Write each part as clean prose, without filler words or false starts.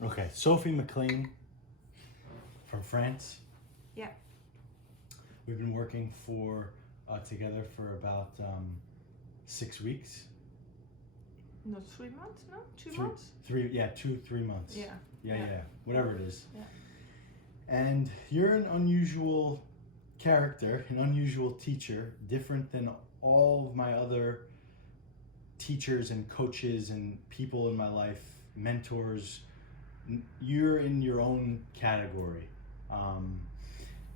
Okay, Sophie Mclean from France. Yeah. We've been working together for about 6 weeks. Not 3 months, no? 2 Three, months? 3 months. Yeah. Yeah, whatever it is. Yeah. And you're an unusual character, an unusual teacher, different than all of my other teachers and coaches and people in my life, mentors. You're in your own category.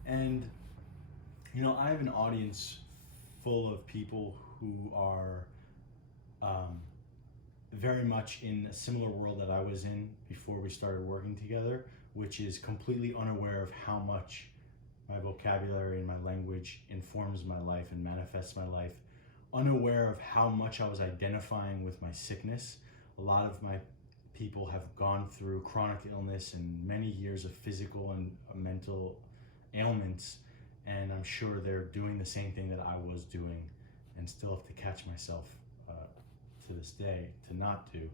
And, I have an audience full of people who are very much in a similar world that I was in before we started working together, which is completely unaware of how much my vocabulary and my language informs my life and manifests my life, unaware of how much I was identifying with my sickness. A lot of my people have gone through chronic illness and many years of physical and mental ailments, and I'm sure they're doing the same thing that I was doing and still have to catch myself to this day to not do.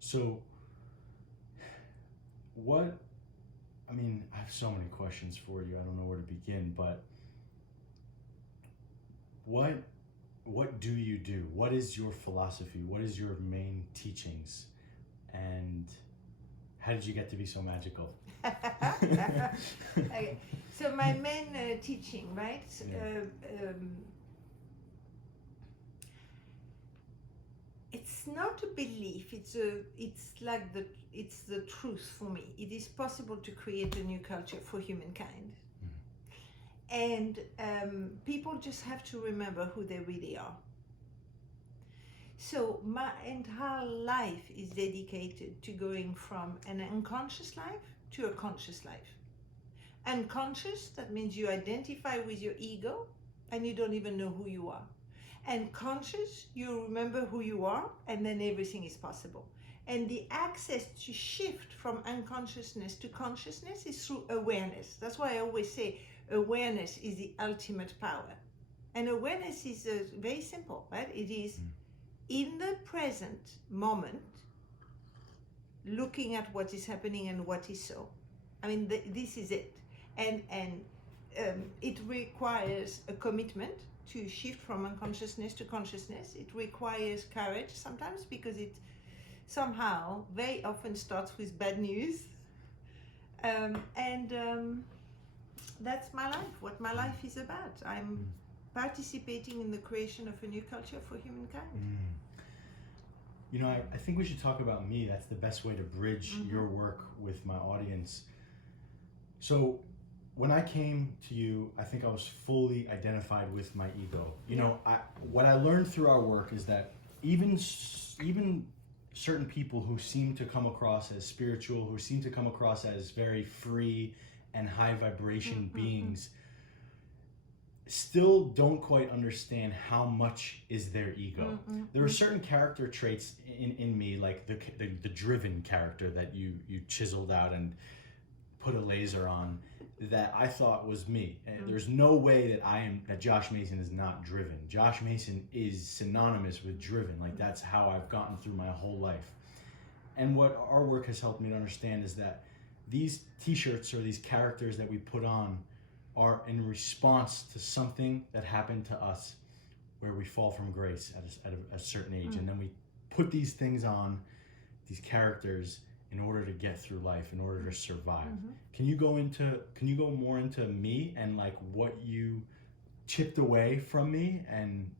So I have so many questions for you. I don't know where to begin, but what do you do? What is your philosophy? What is your main teachings? And how did you get to be so magical? Okay. So my main teaching, right? Yeah. It's not a belief. It's the truth for me. It is possible to create a new culture for humankind, and people just have to remember who they really are. So my entire life is dedicated to going from an unconscious life to a conscious life. Unconscious, that means you identify with your ego and you don't even know who you are. And conscious, you remember who you are, and then everything is possible. And the access to shift from unconsciousness to consciousness is through awareness. That's why I always say awareness is the ultimate power. And awareness is very simple, right? It is in the present moment, looking at what is happening and what is so. This is it. And it requires a commitment to shift from unconsciousness to consciousness. It requires courage sometimes, because it somehow very often starts with bad news. That's my life, what my life is about. I'm participating in the creation of a new culture for humankind. I think we should talk about me. That's the best way to bridge your work with my audience. So when I came to you, I think I was fully identified with my ego. What I learned through our work is that even certain people who seem to come across as spiritual, who seem to come across as very free and high vibration beings, still don't quite understand how much is their ego. There are certain character traits in me, like the driven character that you chiseled out and put a laser on, that I thought was me. And there's no way that Josh Mason is not driven. Josh Mason is synonymous with driven. Like, that's how I've gotten through my whole life. And what our work has helped me to understand is that these t-shirts or these characters that we put on are in response to something that happened to us where we fall from grace at a certain age. And then we put these things on, these characters, in order to get through life, in order to survive. Can you go more into me and like what you chipped away from me and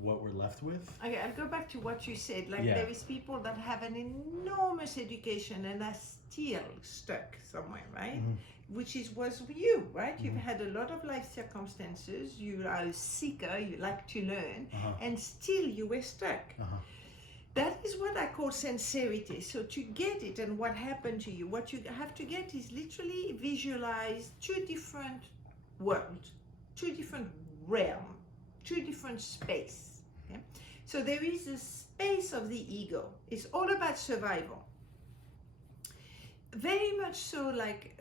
what we're left with? Okay, I'll go back to what you said. There is people that have an enormous education and are still stuck somewhere, right? Which was you, right? You've had a lot of life circumstances. You are a seeker. You like to learn, and still you were stuck. That is what I call sincerity. So to get it and what happened to you, what you have to get is literally visualize two different worlds, two different realms, two different space. Okay? So there is a space of the ego. It's all about survival. Very much like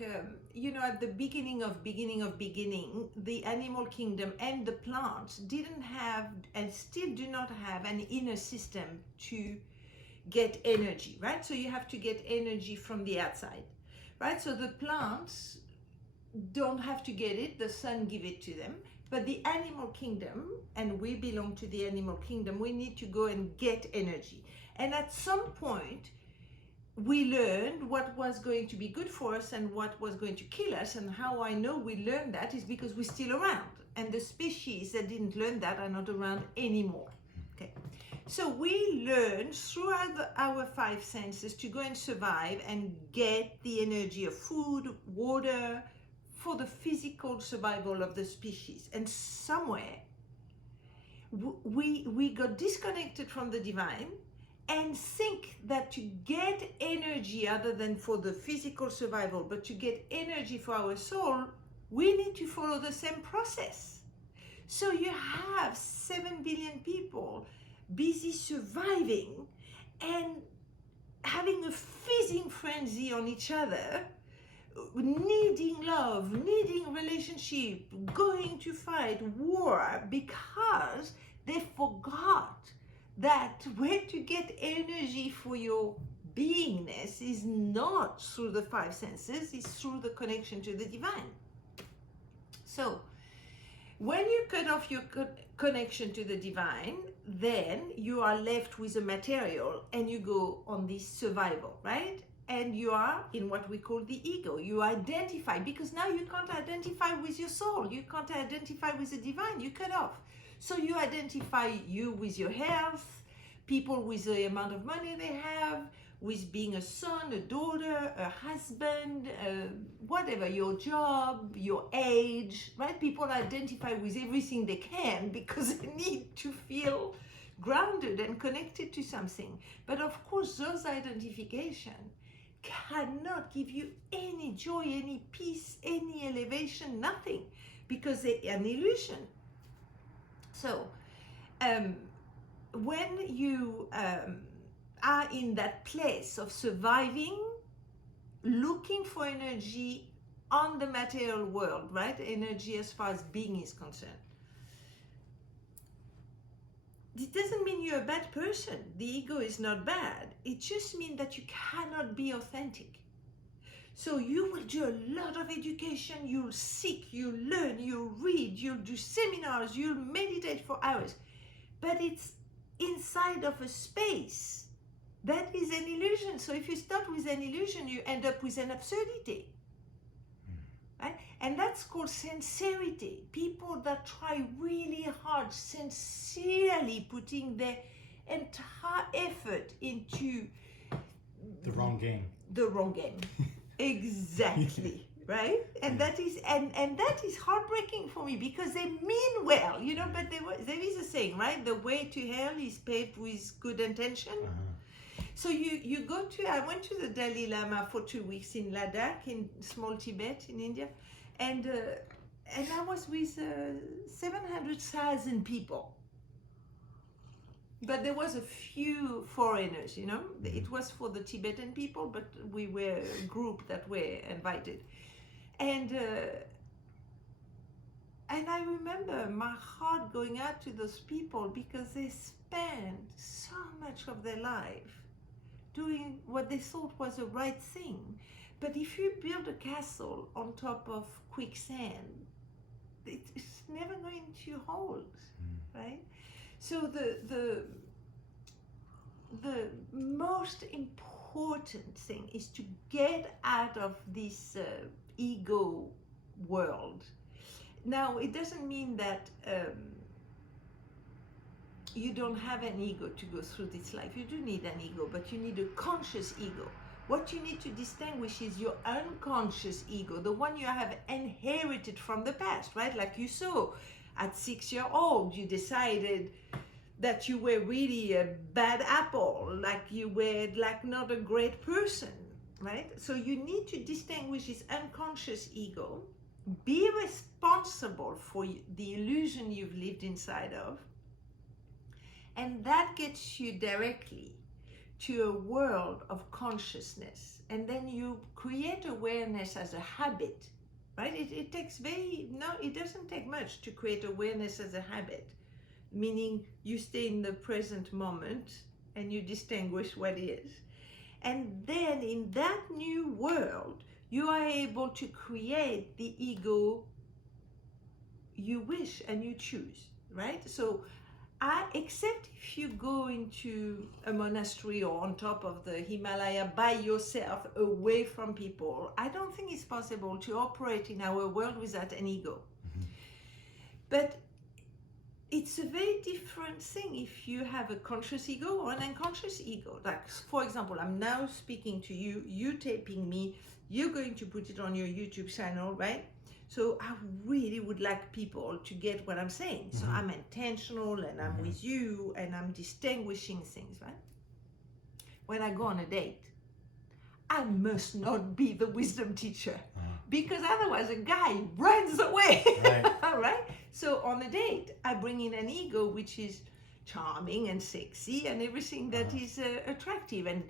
at the beginning of beginning, the animal kingdom and the plants didn't have and still do not have an inner system to get energy, right? So you have to get energy from the outside, right? So the plants don't have to get it, the sun give it to them. But the animal kingdom, and we belong to the animal kingdom, we need to go and get energy. And at some point, we learned what was going to be good for us and what was going to kill us. And how I know we learned that is because we're still around. And the species that didn't learn that are not around anymore. Okay. So we learn throughout our five senses to go and survive and get the energy of food, water, for the physical survival of the species. And somewhere we got disconnected from the divine and think that to get energy other than for the physical survival, but to get energy for our soul, we need to follow the same process. So you have 7 billion people busy surviving and having a fizzing frenzy on each other, needing love, needing relationship, going to fight war, because they forgot that where to get energy for your beingness is not through the five senses, it's through the connection to the divine. So when you cut off your connection to the divine, then you are left with a material and you go on this survival, right? And you are in what we call the ego. You identify, because now you can't identify with your soul. You can't identify with the divine. You cut off. So you identify you with your health, people with the amount of money they have, with being a son, a daughter, a husband, whatever, your job, your age, right? People identify with everything they can because they need to feel grounded and connected to something. But of course, those identifications cannot give you any joy, any peace, any elevation, nothing, because they're an illusion. So when you are in that place of surviving, looking for energy on the material world, right? Energy as far as being is concerned. It doesn't mean you're a bad person. The ego is not bad. It just means that you cannot be authentic. So you will do a lot of education, you'll seek, you'll learn, you'll read, you'll do seminars, you'll meditate for hours. But it's inside of a space that is an illusion. So if you start with an illusion, you end up with an absurdity. Right? And that's called sincerity. People that try really hard, sincerely putting their entire effort into the wrong game. The wrong game. Exactly. Right? And that is that is heartbreaking for me, because they mean well, you know, but there is a saying, right? The way to hell is paved with good intention. So you go to, I went to the Dalai Lama for 2 weeks in Ladakh, in small Tibet in India, and I was with 700,000 people. But there was a few foreigners, you know. It was for the Tibetan people, but we were a group that were invited. And I remember my heart going out to those people, because they spent so much of their life doing what they thought was the right thing. But if you build a castle on top of quicksand, it's never going to hold, right? So the most important thing is to get out of this ego world. Now, it doesn't mean that you don't have an ego to go through this life. You do need an ego, but you need a conscious ego. What you need to distinguish is your unconscious ego, the one you have inherited from the past, right? Like you saw at 6 years old, you decided that you were really a bad apple, like you were like not a great person, right? So you need to distinguish this unconscious ego, be responsible for the illusion you've lived inside of, and that gets you directly to a world of consciousness. And then you create awareness as a habit, right? It doesn't take much to create awareness as a habit, meaning you stay in the present moment and you distinguish what is. And then in that new world, you are able to create the ego you wish and you choose, right? So except if you go into a monastery or on top of the Himalaya by yourself, away from people, I don't think it's possible to operate in our world without an ego. But it's a very different thing if you have a conscious ego or an unconscious ego. Like, for example, I'm now speaking to you, you taping me, you're going to put it on your YouTube channel, right? So I really would like people to get what I'm saying. So I'm intentional and I'm with you and I'm distinguishing things, right? When I go on a date, I must not be the wisdom teacher because otherwise a guy runs away, right? So on a date, I bring in an ego which is charming and sexy and everything that is attractive, and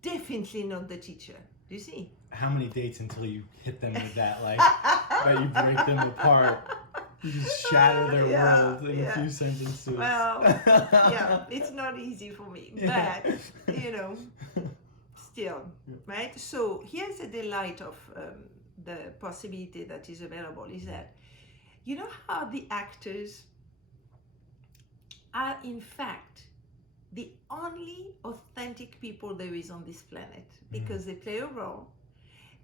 definitely not the teacher. Do you see? How many dates until you hit them with that, like, that you break them apart? You just shatter their world in a few sentences. Well, yeah, it's not easy for me, but, you know, still, right? So here's the delight of the possibility that is available is that, you know how the actors are in fact the only authentic people there is on this planet, because they play a role.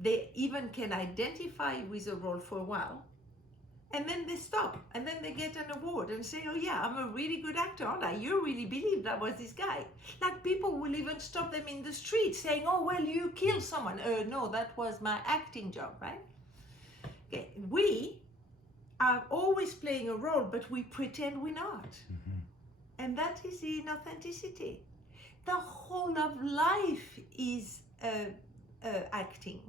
They even can identify with a role for a while, and then they stop, and then they get an award and say, oh yeah, I'm a really good actor, aren't I? You really believed I was this guy. Like, people will even stop them in the street saying, oh, well, you killed someone. No, that was my acting job, right? Okay, we are always playing a role, but we pretend we're not. And that is the inauthenticity. The whole of life is acting.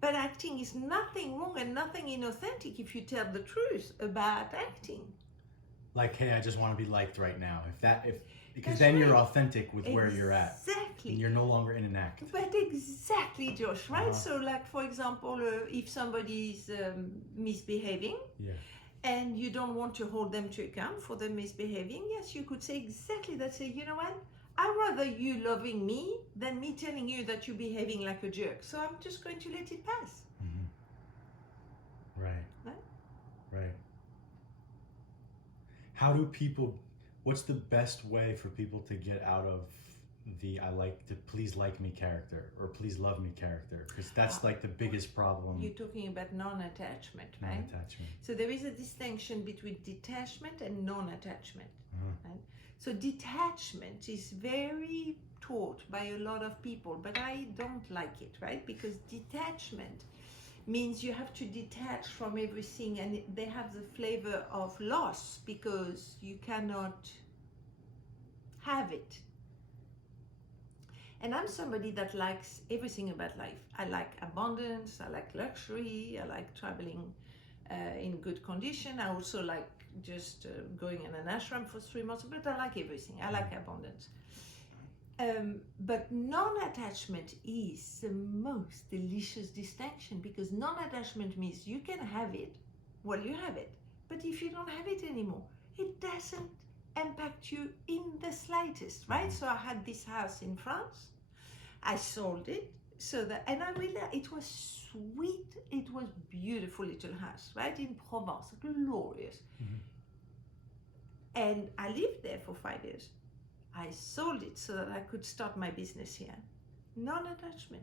But acting is nothing wrong and nothing inauthentic if you tell the truth about acting. Like, hey, I just want to be liked right now. Because That's then right. You're authentic with where you're at. Exactly. And you're no longer in an act. But exactly, Josh, right? So, like, for example, if somebody is misbehaving, and you don't want to hold them to account for them misbehaving, yes, you could say exactly that. Say, you know what? I'd rather you loving me than me telling you that you're behaving like a jerk. So I'm just going to let it pass. Right. How do people, what's the best way for people to get out of the please like me character or please love me character? Because that's like the biggest problem. You're talking about non-attachment, right? Non-attachment. So there is a distinction between detachment and non-attachment. Right? So detachment is very taught by a lot of people, but I don't like it, right? Because detachment means you have to detach from everything, and they have the flavor of loss because you cannot have it. And I'm somebody that likes everything about life. I like abundance, I like luxury, I like traveling in good condition. I also like just going in an ashram for 3 months, but I like everything. I like abundance. But non-attachment is the most delicious distinction, because non-attachment means you can have it, well, you have it, but if you don't have it anymore, it doesn't impact you in the slightest, right? So I had this house in France, I sold it, and I really, it was sweet, it was beautiful little house, right, in Provence, glorious. And I lived there for 5 years. I sold it so that I could start my business here. Non-attachment,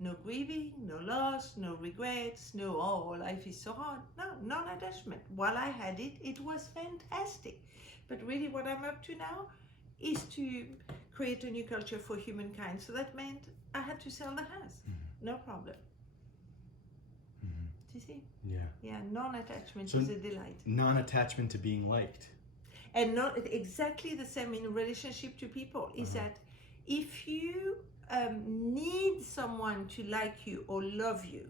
no grieving, no loss, no regrets, no, oh, life is so hard. No, non-attachment. While I had it, it was fantastic. But really what I'm up to now is to create a new culture for humankind. So that meant I had to sell the house. No problem. Do you see? Yeah, non-attachment is a delight. Non-attachment to being liked. And not exactly the same in relationship to people, is that if you need someone to like you or love you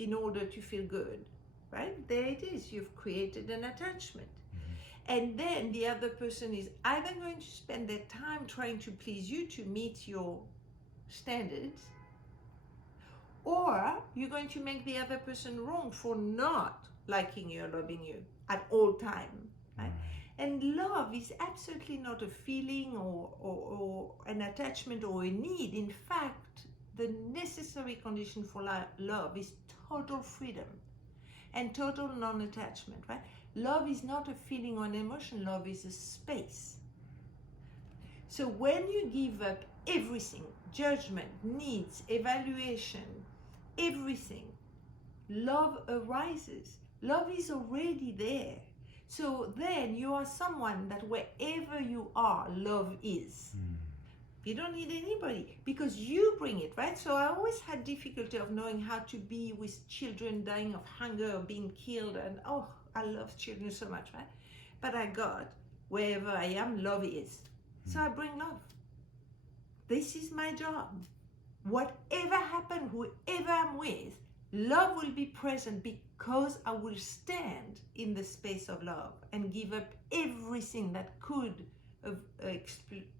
in order to feel good, right? There it is, you've created an attachment. And then the other person is either going to spend their time trying to please you to meet your standards, or you're going to make the other person wrong for not liking you or loving you at all time, right? And love is absolutely not a feeling or an attachment or a need. In fact, the necessary condition for love is total freedom and total non-attachment, right? Love is not a feeling or an emotion. Love is a space. So when you give up everything, judgment, needs, evaluation, everything, love arises. Love is already there. So then you are someone that wherever you are, love is. You don't need anybody because you bring it, right? So I always had difficulty of knowing how to be with children dying of hunger or being killed. And oh, I love children so much, right? But I got wherever I am, love is. So I bring love. This is my job. Whatever happens, whoever I'm with, love will be present because I will stand in the space of love and give up everything that could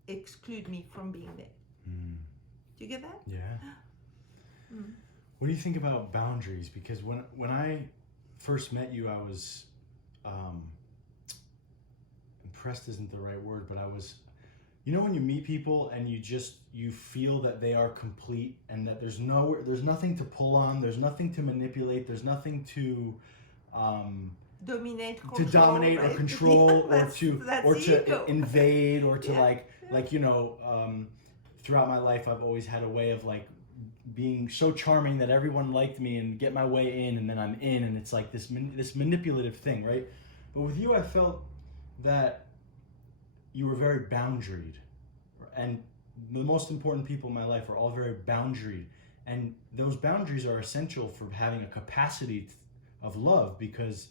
exclude me from being there. Do you get that? Yeah. What do you think about boundaries? Because when I first met you, I was impressed isn't the right word, but I was, you know, when you meet people and you feel that they are complete and that there's nothing to pull on, there's nothing to manipulate, there's nothing to dominate, right? Or control, that's to invade, or to yeah. like, you know, throughout my life I've always had a way of like being so charming that everyone liked me and get my way in, and then I'm in, and it's like this manipulative thing, right? But with you, I felt that you were very boundaried, and the most important people in my life are all very boundaried, and those boundaries are essential for having a capacity of love, because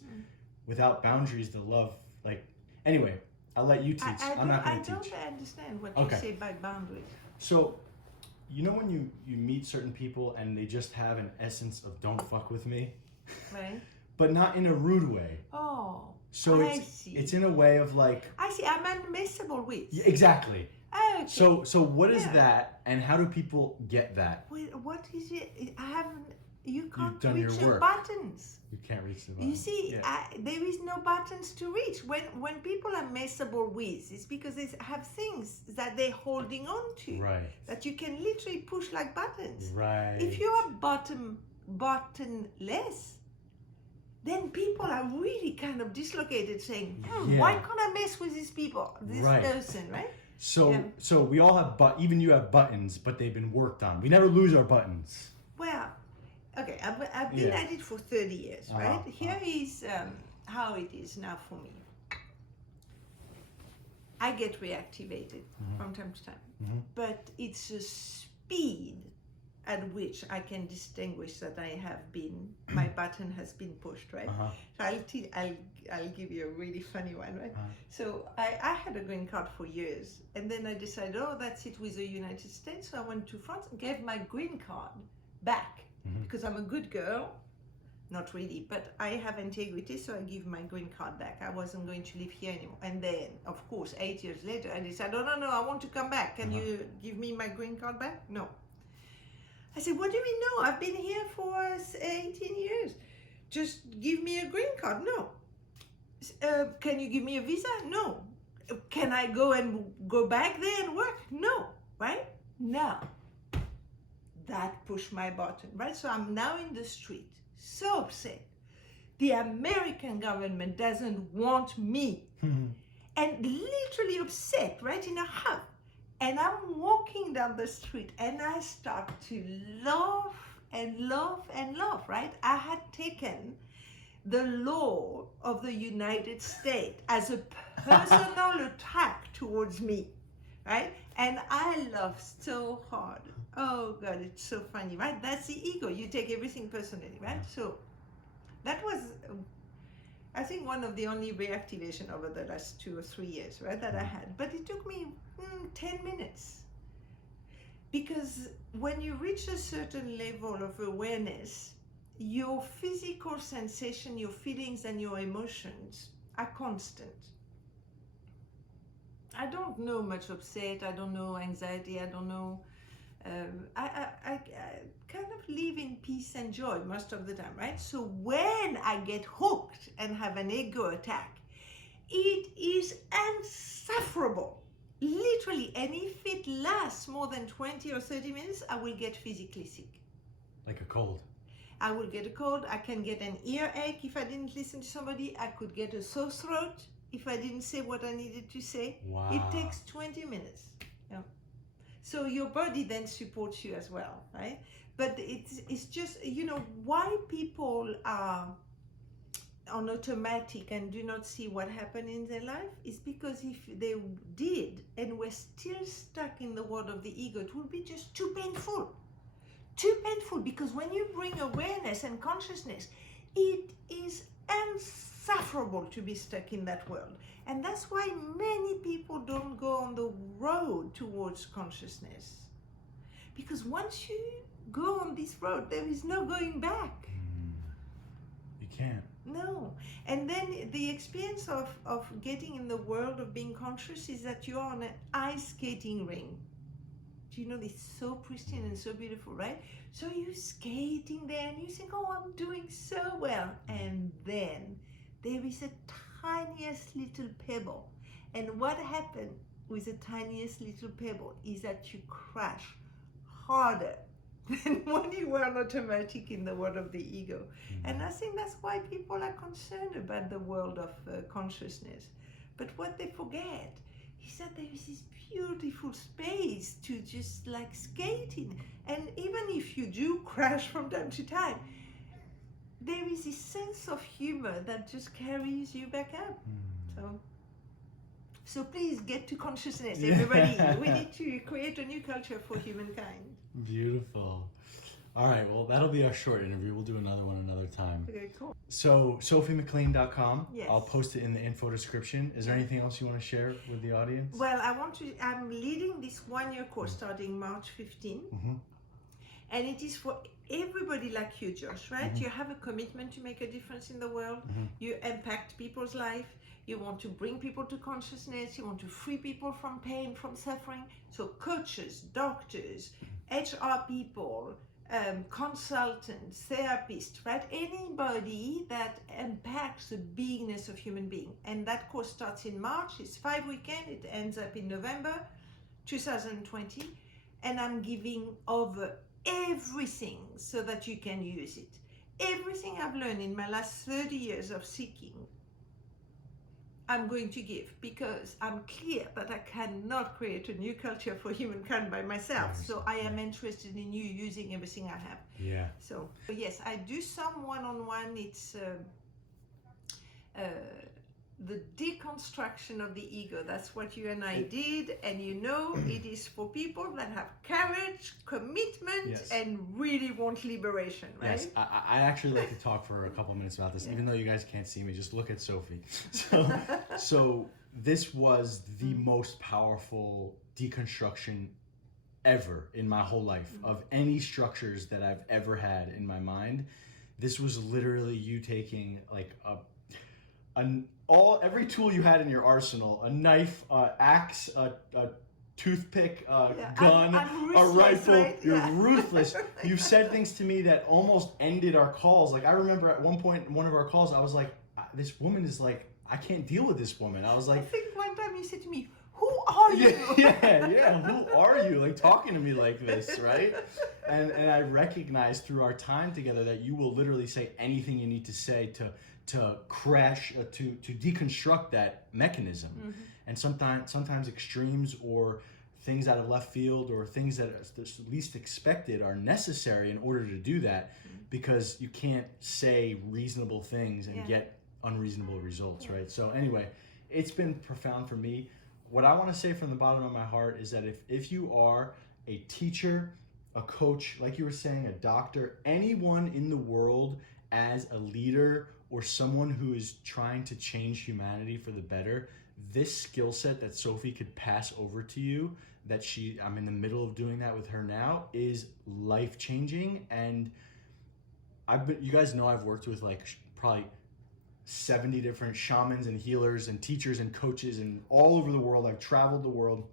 without boundaries, the love, like, anyway, I'll let you teach. I'm not going to teach. I don't understand what you say by boundaries. So, you know when you meet certain people and they just have an essence of don't fuck with me? Right. But not in a rude way. Oh, so I see. It's in a way of like... I see, I'm unmissable with. Yeah, exactly. Okay. So what is that, and how do people get that? Wait, what is it? I haven't... You can't You've done reach your the work. buttons. You can't reach the buttons. You see, there is no buttons to reach. When people are messable with, it's because they have things that they're holding on to. Right. That you can literally push like buttons. Right. If you are buttonless, then people are really kind of dislocated, saying, why can't I mess with these people, this person, right? So we all have, even you have buttons, but they've been worked on. We never lose our buttons. Well, okay, I've been at it for 30 years, right? Here is how it is now for me. I get reactivated from time to time, but it's a speed at which I can distinguish that my button has been pushed, right? So I'll give you a really funny one, right? So I had a green card for years, and then I decided, that's it with the United States. So I went to France and gave my green card back because I'm a good girl. Not really, but I have integrity, so I give my green card back. I wasn't going to live here anymore. And then, of course, 8 years later, I decided, no, I want to come back. Can you give me my green card back? No. I said, what do you mean no? I've been here for 18 years. Just give me a green card. No. Can you give me a visa? No. Can I go back there and work? No. Right? Now, that pushed my button, right? So I'm now in the street, so upset. The American government doesn't want me. And literally upset, right, in a huff. And I'm walking down the street and I start to laugh and laugh and laugh, right? I had taken the law of the United States as a personal attack towards me, right? And I laughed so hard. Oh God, it's so funny, right? That's the ego. You take everything personally, right? So that was, I think, one of the only reactivation over the last 2 or 3 years, right, that I had. But it took me 10 minutes. Because when you reach a certain level of awareness, your physical sensation, your feelings and your emotions are constant. I don't know much upset, I don't know anxiety, I don't know, I kind of live in peace and joy most of the time, right? So when I get hooked and have an ego attack, it is insufferable. Literally, and if it lasts more than 20 or 30 minutes, I will get physically sick. Like a cold. I will get a cold. I can get an earache if I didn't listen to somebody. I could get a sore throat if I didn't say what I needed to say. Wow. It takes 20 minutes. Yeah. So your body then supports you as well, right? But it's just, you know, why people are on automatic and do not see what happened in their life is because if they did and were still stuck in the world of the ego, it would be just too painful. Too painful, because when you bring awareness and consciousness, it is insufferable to be stuck in that world. And that's why many people don't go on the road towards consciousness. Because once you go on this road, there is no going back. You can't. No. And then the experience of getting in the world of being conscious is that you are on an ice skating ring. Do you know, it's so pristine and so beautiful, right? So you're skating there and you think, oh, I'm doing so well. And then there is a tiniest little pebble. And what happened with the tiniest little pebble is that you crash harder than when you were on automatic in the world of the ego. And I think that's why people are concerned about the world of consciousness. But what they forget is that there is this beautiful space to just like skating. And even if you do crash from time to time, there is this sense of humor that just carries you back up. So please get to consciousness, everybody. We need to create a new culture for humankind. Beautiful. All right, well, that'll be our short interview. We'll do another one another time. Okay, cool. So, SophieMclean.com. Yes. I'll post it in the info description. Is there anything else you want to share with the audience? Well, I'm leading this one-year course starting March 15. And it is for everybody like you, Josh, right? You have a commitment to make a difference in the world. You impact people's life. You want to bring people to consciousness. You want to free people from pain, from suffering. So coaches, doctors, HR people, consultants, therapists, right? Anybody that impacts the beingness of human being. And that course starts in March. It's 5 weekends. It ends up in November 2020. And I'm giving over everything so that you can use it. Everything I've learned in my last 30 years of seeking, I'm going to give, because I'm clear that I cannot create a new culture for humankind by myself. So I am interested in you using everything I have. Yeah. So yes, I do some one-on-one. It's the deconstruction of the ego. That's what you and I did. And you know, it is for people that have courage, commitment, and really want liberation, right? Yes, I actually like to talk for a couple minutes about this, even though you guys can't see me. Just look at Sophie. So this was the most powerful deconstruction ever in my whole life of any structures that I've ever had in my mind. This was literally you taking like every tool you had in your arsenal, a knife, axe, a toothpick, gun, I'm a rifle. right? You're ruthless. You've said things to me that almost ended our calls. Like I remember at one point in one of our calls, I was like, this woman is like, I can't deal with this woman. I was like, I think one time you said to me, who are you? Yeah, who are you? Like talking to me like this, right? And I recognized through our time together that you will literally say anything you need to say to crash, to deconstruct that mechanism. And sometimes extremes or things out of left field or things that are the least expected are necessary in order to do that, because you can't say reasonable things and get unreasonable results, right? So anyway, it's been profound for me. What I want to say from the bottom of my heart is that if you are a teacher, a coach, like you were saying, a doctor, anyone in the world as a leader or someone who is trying to change humanity for the better, this skill set that Sophie could pass over to you, that I'm in the middle of doing that with her now, is life-changing. And you guys know I've worked with like probably 70 different shamans and healers and teachers and coaches and all over the world. I've traveled the world.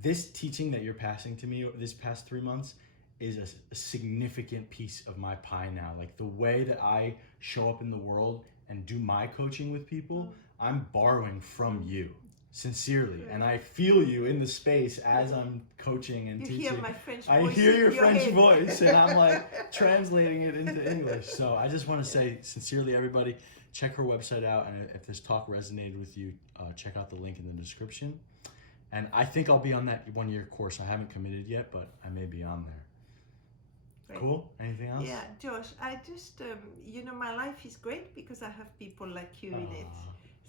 This teaching that you're passing to me this past 3 months is a significant piece of my pie now. Like the way that I show up in the world and do my coaching with people, I'm borrowing from you. Sincerely, and I feel you in the space as I'm coaching and teaching. You hear my French voice. I hear your French voice, and I'm like translating it into English. So I just want to say sincerely, everybody, check her website out, and if this talk resonated with you, check out the link in the description. And I think I'll be on that 1-year course. I haven't committed yet, but I may be on there. Great. Cool. Anything else? Yeah, Josh, I just, my life is great because I have people like you in it.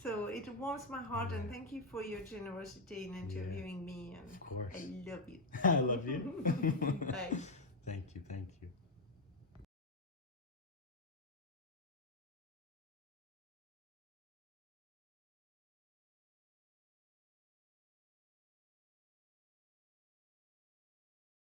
So it warms my heart, and thank you for your generosity in interviewing me. And of course. I love you. I love you. Bye. Thank you.